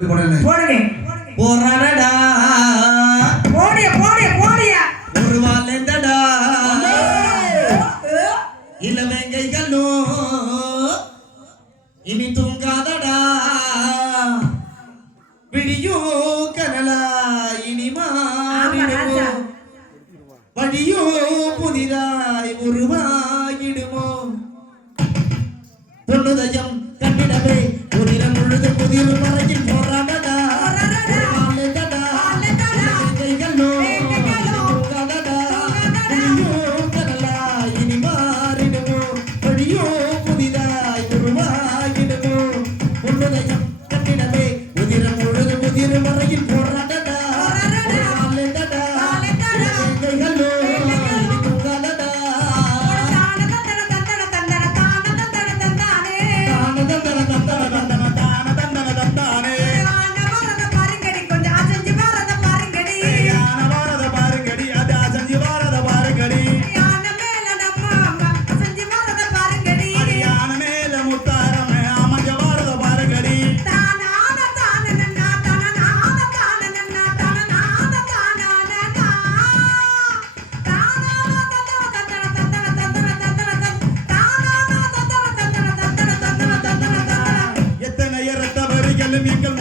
போடுங்க. போறானடா போடிய போடிய போடிய ஒரு வாழ்ந்தடா இளவேங்கைகளும் இனி தூங்காதடா. விடியோ கனலா இனிமா வழியோ புதிதாய் உருவா. bien que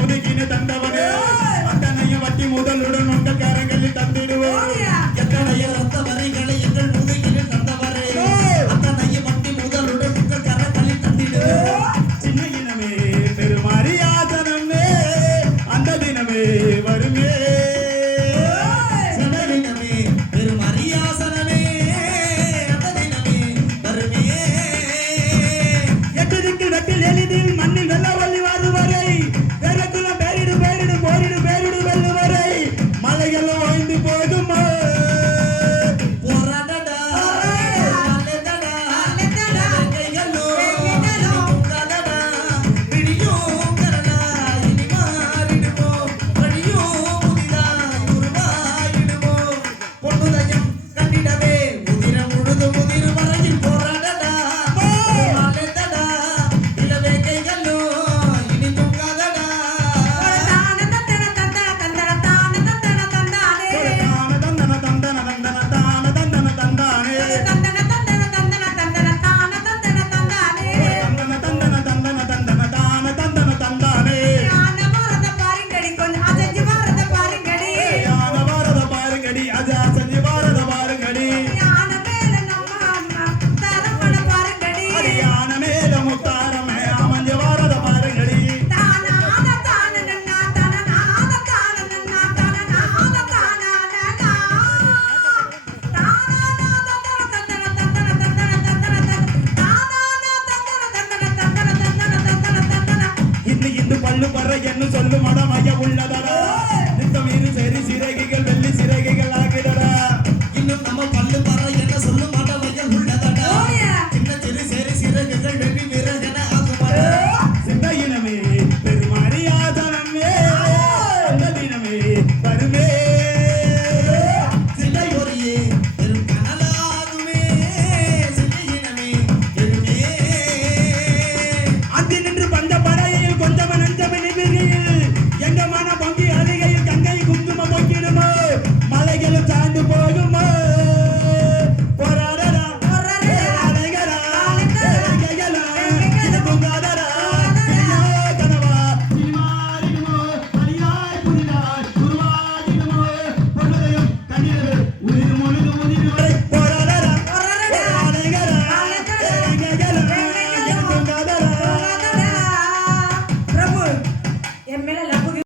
என்று சொல்லும் மடம் ஐய உள்ளதடா. நித்தம் இரு சரி சிறை